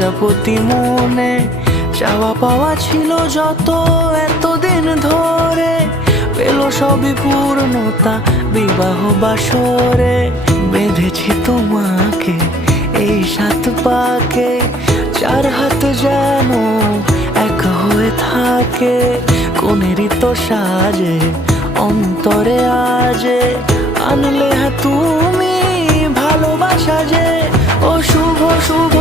প্রজাপতি মনে চাওয়া পাওয়া ছিল যত এতদিন ধরে, পেল সবই পূর্ণতা বিবাহ বাসরে। বেঁধেছি তোমাকে এই 7 পাকে, 4 হাত যেন এক হয়ে থাকে। কোনেরই তো সাজে অন্তরে আজে আনলে তুমি ভালোবাসা যে। ও শুভ শুভ